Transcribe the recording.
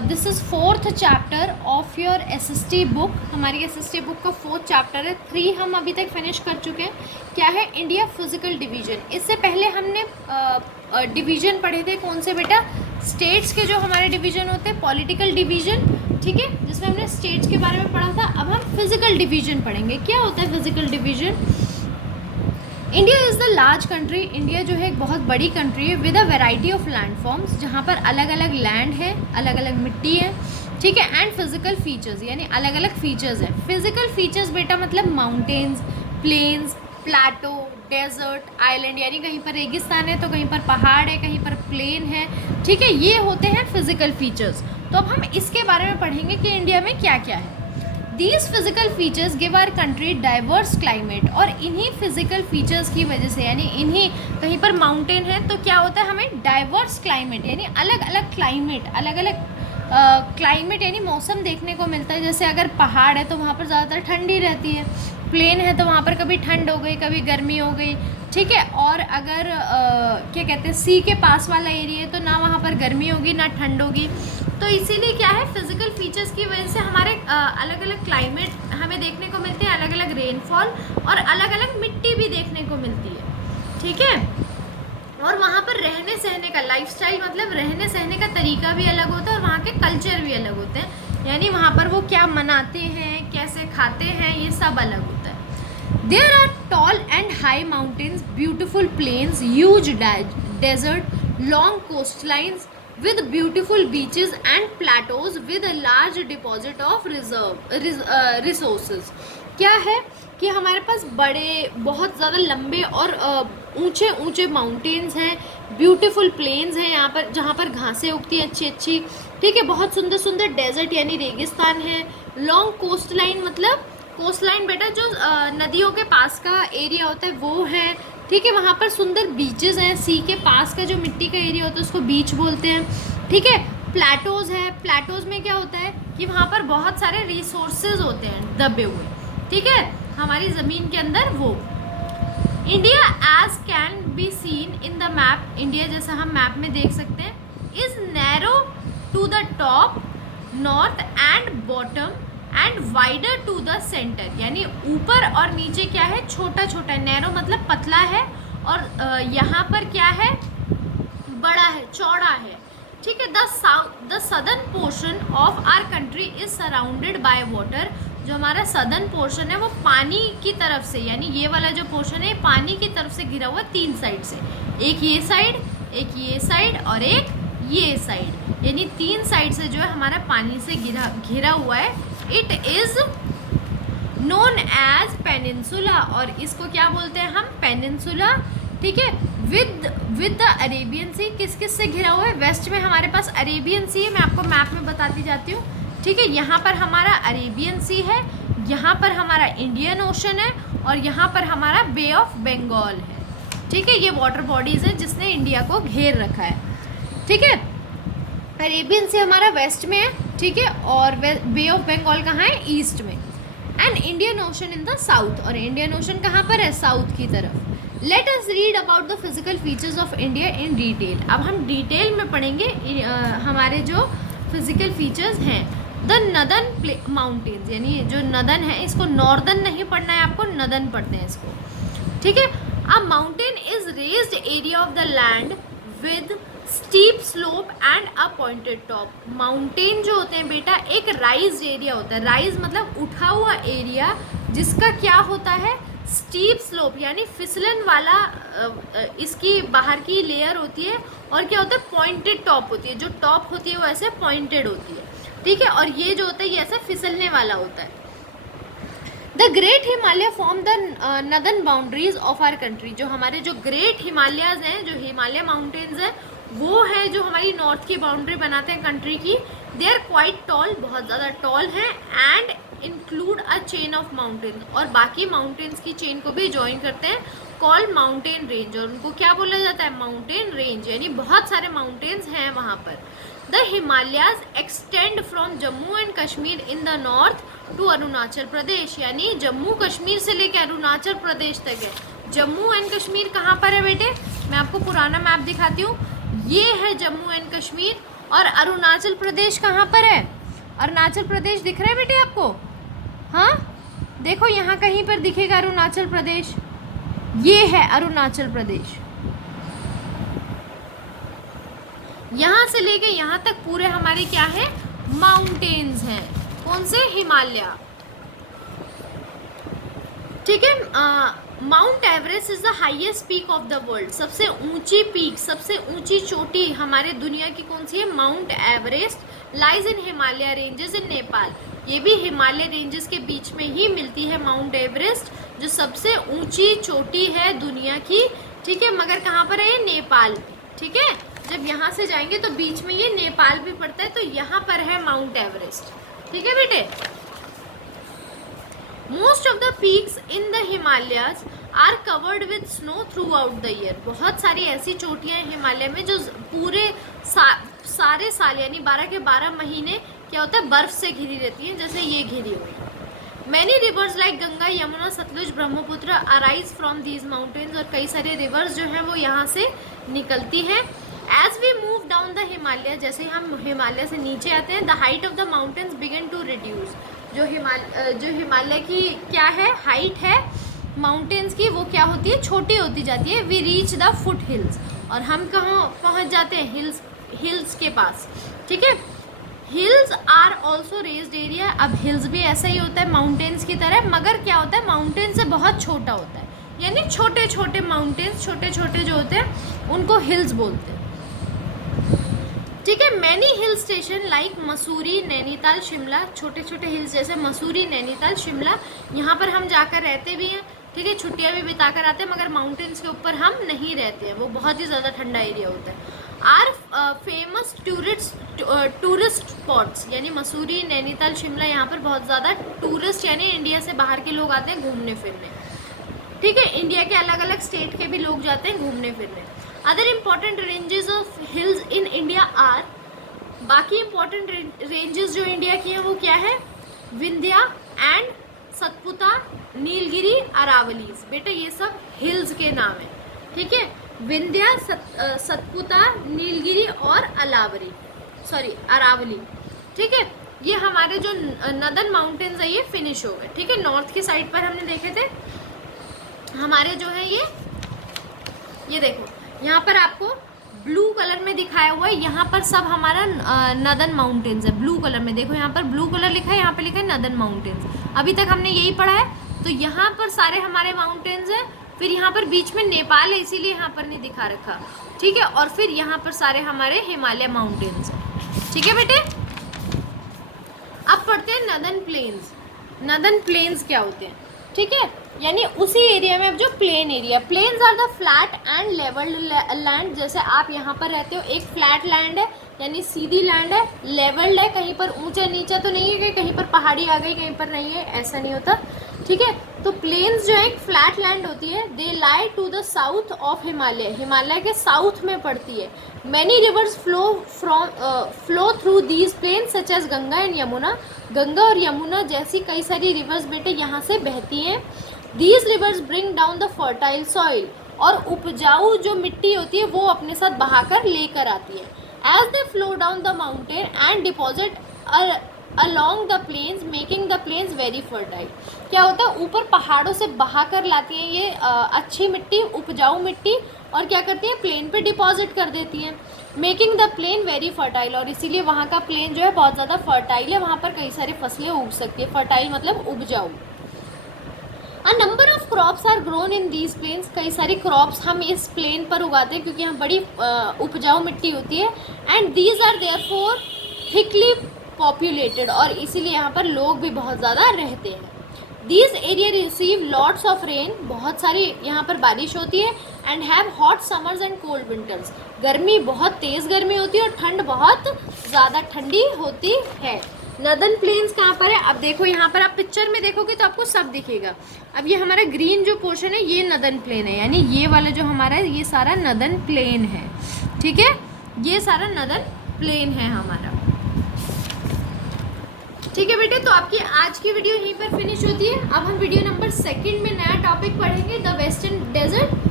This is fourth chapter of your SST book. हमारी SST book का fourth chapter है। 3 हम अभी तक फिनिश कर चुके हैं। क्या है? India physical division. इससे पहले हमने डिवीजन पढ़े थे। कौन से बेटा? स्टेट्स के जो हमारे डिवीजन होते हैं, पॉलिटिकल डिवीजन, ठीक है, जिसमें हमने स्टेट्स के बारे में पढ़ा था। अब हम फिजिकल डिवीजन पढ़ेंगे। क्या होता है physical division? India is the large country. India जो है एक बहुत बड़ी कंट्री है with a variety of land forms, जहाँ पर अलग अलग लैंड है, अलग अलग मिट्टी है, ठीक है, एंड फिजिकल फीचर्स, यानी अलग अलग फीचर्स है। फिजिकल फीचर्स बेटा मतलब माउंटेन्स, प्लेन्स, प्लेटो, डेजर्ट, आइलैंड, यानी कहीं पर रेगिस्तान है तो कहीं पर पहाड़ है, कहीं पर प्लेन है, ठीक है, ये होते हैं फिजिकल फीचर्स। तो अब हम इसके बारे में पढ़ेंगे कि इंडिया में क्या क्या है। These physical features give our country diverse climate, और इन्हीं फिजिकल फीचर्स की वजह से, यानी इन्हीं, कहीं पर माउंटेन है तो क्या होता है, हमें डाइवर्स क्लाइमेट यानी अलग अलग क्लाइमेट, अलग अलग क्लाइमेट यानी मौसम देखने को मिलता है। जैसे अगर पहाड़ है तो वहाँ पर ज़्यादातर ठंडी रहती है, प्लेन है तो वहाँ पर कभी ठंड हो गई, कभी गर्मी हो गई, ठीक है, और अगर क्या कहते हैं, सी के पास वाला एरिया है तो ना वहाँ पर गर्मी होगी ना ठंड होगी। तो इसीलिए क्या है, फिजिकल फीचर्स की वजह से हमारे अलग अलग क्लाइमेट हमें देखने को मिलते हैं, अलग अलग रेनफॉल और अलग अलग मिट्टी भी देखने को मिलती है, ठीक है। और वहाँ पर रहने सहने का लाइफस्टाइल, मतलब रहने सहने का तरीका भी अलग होता है और वहाँ के कल्चर भी अलग होते हैं, यानी वहाँ पर वो क्या मनाते हैं, कैसे खाते हैं, ये सब अलग होता है। There are tall and high mountains, beautiful plains, huge desert, long coastlines with beautiful beaches and plateaus with a large deposit of resources. क्या है कि हमारे पास बड़े, बहुत ज़्यादा लंबे और ऊंचे ऊंचे माउंटेन्स हैं, ब्यूटीफुल प्लेन्स हैं यहाँ पर, जहाँ पर घासें उगती हैं अच्छी अच्छी, ठीक है, बहुत सुंदर सुंदर डेजर्ट यानी रेगिस्तान है, लॉन्ग कोस्ट लाइन, मतलब कोस्ट लाइन बेटा जो नदियों के पास का एरिया होता है वो है, ठीक है, वहाँ पर सुंदर बीचेस हैं, सी के पास का जो मिट्टी का एरिया होता है उसको बीच बोलते हैं, ठीक है। प्लेटोज़ है, प्लेटोज़ में क्या होता है कि वहाँ पर बहुत सारे रिसोर्सेज होते हैं दबे हुए, ठीक है, हमारी ज़मीन के अंदर वो। India as can be seen in the map, India जैसा हम मैप में देख सकते हैं, is narrow to the top north and bottom and wider to the centre, यानी ऊपर और नीचे क्या है, छोटा छोटा, नैरो मतलब पतला है, और यहाँ पर क्या है, बड़ा है, चौड़ा है, ठीक है। The southern portion of our country is surrounded by water, जो हमारा सदर्न पोर्शन है वो पानी की तरफ से, यानी ये वाला जो पोर्शन है पानी की तरफ से घिरा हुआ 3 साइड से, एक ये साइड, एक ये साइड और एक ये साइड, यानी 3 साइड से जो है हमारा पानी से घिरा हुआ है। It is known as peninsula, और इसको क्या बोलते हैं हम, पेनिनसुला, ठीक है। विद द अरेबियन सी, किस किस से घिरा हुआ है, वेस्ट में हमारे पास अरेबियन सी है, मैं आपको मैप में बताती जाती हूँ, ठीक है, यहाँ पर हमारा अरेबियन सी है, यहाँ पर हमारा इंडियन ओशन है और यहाँ पर हमारा बे ऑफ बंगाल है, ठीक है, ये वाटर बॉडीज़ हैं जिसने इंडिया को घेर रखा है, ठीक है। अरेबियन सी हमारा वेस्ट में है, ठीक है, और बे ऑफ बंगाल कहाँ है, ईस्ट में, and Indian ocean in the south, और इंडियन ओशन कहाँ पर है, साउथ की तरफ। Let us read about the physical features of India in detail. अब हम डिटेल में पढ़ेंगे हमारे जो फिजिकल फीचर्स हैं। द नदर्न माउंटेन्स, यानी जो नदर्न है, इसको नॉर्दर्न नहीं पढ़ना है आपको, नदर्न पढ़ते हैं इसको, ठीक है। अ mountain is raised area of the land with steep slope and a pointed top. Mountain जो होते हैं बेटा एक राइज एरिया होता है, राइज मतलब उठा हुआ एरिया जिसका क्या होता है, स्टीप स्लोप यानी फिसलन वाला, इसकी बाहर की लेयर होती है, और क्या होता है, पॉइंटेड टॉप होती है, जो टॉप होती है वो ऐसे पॉइंटेड होती है, ठीक है, और ये जो होता है ये ऐसे फिसलने वाला होता है। The great Himalaya form the northern boundaries of our country, जो हमारे जो ग्रेट हिमालयाज हैं, जो हिमालय माउंटेन्स हैं, वो है जो हमारी नॉर्थ की बाउंड्री बनाते हैं कंट्री की। दे आर क्वाइट टॉल, बहुत ज़्यादा टॉल हैं, and include a chain of mountains, और बाकी माउंटेन्स की चेन को भी ज्वाइन करते हैं, कॉल्ड माउंटेन रेंज, और उनको क्या बोला जाता है, माउंटेन रेंज, यानी बहुत सारे माउंटेन्स हैं वहाँ पर। The Himalayas extend from Jammu and Kashmir in the north to Arunachal Pradesh, यानी जम्मू कश्मीर से लेकर अरुणाचल प्रदेश तक है। जम्मू एंड कश्मीर कहाँ पर है बेटे, मैं आपको पुराना मैप दिखाती हूँ, ये है जम्मू एंड कश्मीर, और अरुणाचल प्रदेश कहाँ पर है? अरुणाचल प्रदेश दिख रहा है बेटे आपको? हाँ, देखो यहाँ कहीं पर दिखेगा अरुणाचल प्रदेश, ये है अरुणाचल प्रदेश। यहाँ से लेके यहाँ तक पूरे हमारे क्या है, माउंटेन्स हैं। कौन से? हिमालय। ठीक है। Mount Everest is the highest peak of the world. सबसे ऊंची पीक, सबसे ऊंची चोटी हमारे दुनिया की कौन सी है? Mount Everest. Lies in Himalaya ranges in Nepal. ये भी हिमालय रेंजेस के बीच में ही मिलती है माउंट एवरेस्ट, जो सबसे ऊंची चोटी है दुनिया की। ठीक है, मगर कहाँ पर है ये? नेपाल। ठीक है, जब यहाँ से जाएंगे तो बीच में ये नेपाल भी पड़ता है, तो यहाँ पर है माउंट एवरेस्ट। ठीक है बेटे। Most of the peaks in the Himalayas are covered with snow throughout the year. बहुत सारी ऐसी चोटियाँ हैं हिमालय में जो पूरे सारे साल यानी 12 के 12 महीने क्या होता है, बर्फ से घिरी रहती हैं, जैसे ये घिरी हुई। Many rivers like Ganga, Yamuna, Sutlej, Brahmaputra arise from these mountains. और कई सारे रिवर्स जो हैं वो यहाँ से निकलती हैं। As we move down the Himalaya, जैसे हम हिमालय से नीचे आते हैं, the height of the mountains begin to reduce. जो हिमालय की क्या है, हाइट है माउंटेन्स की, वो क्या होती है, छोटी होती जाती है। We reach the foothills. और हम कहाँ पहुँच जाते हैं? हिल्स के पास। ठीक है। Hills are also raised area. अब हिल्स भी ऐसा ही होता है माउंटेन्स की तरह, मगर क्या होता है, माउंटेन से बहुत छोटा होता है, यानी छोटे छोटे माउंटेन्स, छोटे छोटे जो होते हैं उनको हिल्स बोलते हैं। ठीक है। Many hill station like Mussoorie, Nainital, Shimla. छोटे छोटे हिल्स जैसे मसूरी, नैनीताल, शिमला, यहाँ पर हम जाकर रहते भी हैं। ठीक है, छुट्टियाँ भी बिता कर आते हैं, मगर माउंटेन्स के ऊपर हम नहीं रहते हैं, वो बहुत ही ज़्यादा ठंडा एरिया होता है। आर फेमस टूरिस्ट स्पॉट्स, यानी मसूरी, नैनीताल, शिमला, यहाँ पर बहुत ज़्यादा टूरिस्ट यानी इंडिया से बाहर के लोग आते हैं घूमने फिरने। ठीक है, इंडिया के अलग अलग स्टेट के भी लोग जाते हैं घूमने फिरने। Other important ranges of hills in India are, बाकी इम्पॉर्टेंट रेंजेस जो इंडिया की हैं वो क्या है? विंध्या एंड सतपुता, नीलगिरी, अरावलीज। बेटा ये सब हिल्स के नाम हैं। ठीक है, विंध्या, सतपुता, नीलगिरी और अरावली। ठीक है, ये हमारे जो नदन माउंटेन्स है ये फिनिश हो गए। ठीक है, नॉर्थ की साइड पर हमने देखे थे हमारे जो है ये देखो यहाँ पर आपको ब्लू कलर में दिखाया हुआ है, यहाँ पर सब हमारा नदन माउंटेन्स है। ब्लू कलर में देखो, यहाँ पर ब्लू कलर लिखा है, यहाँ पर लिखा है नदन माउंटेन्स। अभी तक हमने यही पढ़ा है। तो यहाँ पर सारे हमारे माउंटेन्स हैं, फिर यहाँ पर बीच में नेपाल है, इसीलिए यहाँ पर नहीं दिखा रखा। ठीक है, और फिर यहाँ पर सारे हमारे हिमालय माउंटेन्स हैं। ठीक है बेटे, अब पढ़ते हैं नदन प्लेन्स। नदन प्लेन्स क्या होते हैं? ठीक है, यानी उसी एरिया में अब जो plain area. Plains are the flat and levelled land. जैसे आप यहाँ पर रहते हो, एक फ्लैट लैंड है यानी सीधी लैंड है, लेवल्ड है, कहीं पर ऊंचा नीचा तो नहीं है कि कहीं पर पहाड़ी आ गई कहीं पर नहीं है, ऐसा नहीं होता। ठीक है, तो प्लेन्स जो है एक फ्लैट लैंड होती है। They lie to the south of Himalaya, Himalaya के साउथ में पड़ती है। Many rivers flow through these plains such as Ganga and Yamuna. Ganga और यमुना जैसी कई सारी रिवर्स बेटे यहाँ से बहती हैं। These rivers bring down the fertile soil, और उपजाऊ जो मिट्टी होती है वो अपने साथ बहाकर लेकर आती है। As they flow down the mountain and deposit along the plains making the plains very fertile। क्या होता है, ऊपर पहाड़ों से बहा कर लाती हैं ये अच्छी मिट्टी, उपजाऊ मिट्टी, और क्या करती हैं, प्लेन पे डिपॉजिट कर देती हैं। Making the plain very fertile, और इसीलिए वहाँ का प्लेन जो है बहुत ज़्यादा फर्टाइल है, वहाँ पर कई सारी फसलें उग सकती है। फर्टाइल मतलब उपजाऊ। A number of crops are grown in these plains. कई सारी क्रॉप्स हम इस प्लेन पर उगाते हैं क्योंकि यहाँ बड़ी उपजाऊ मिट्टी होती है। And these are therefore thickly populated, और इसीलिए यहाँ पर लोग भी बहुत ज़्यादा रहते हैं। These area receive lots of rain, बहुत सारी यहाँ पर बारिश होती है। And have hot summers and cold winters, गर्मी बहुत तेज़ गर्मी होती है और ठंड बहुत ज़्यादा ठंडी होती है। नदन प्लेन्स कहाँ पर है? अब देखो यहाँ पर आप पिक्चर में देखोगे तो आपको सब दिखेगा। अब ये हमारा ग्रीन जो पोर्शन है ये नदन प्लेन है, यानी ये वाला जो हमारा है ये सारा नदन प्लेन है। ठीक है, ये सारा नदन प्लेन है हमारा। ठीक है बेटे, तो आपकी आज की वीडियो यहीं पर फिनिश होती है। अब हम वीडियो नंबर 2 में नया टॉपिक पढ़ेंगे, द वेस्टर्न डेजर्ट।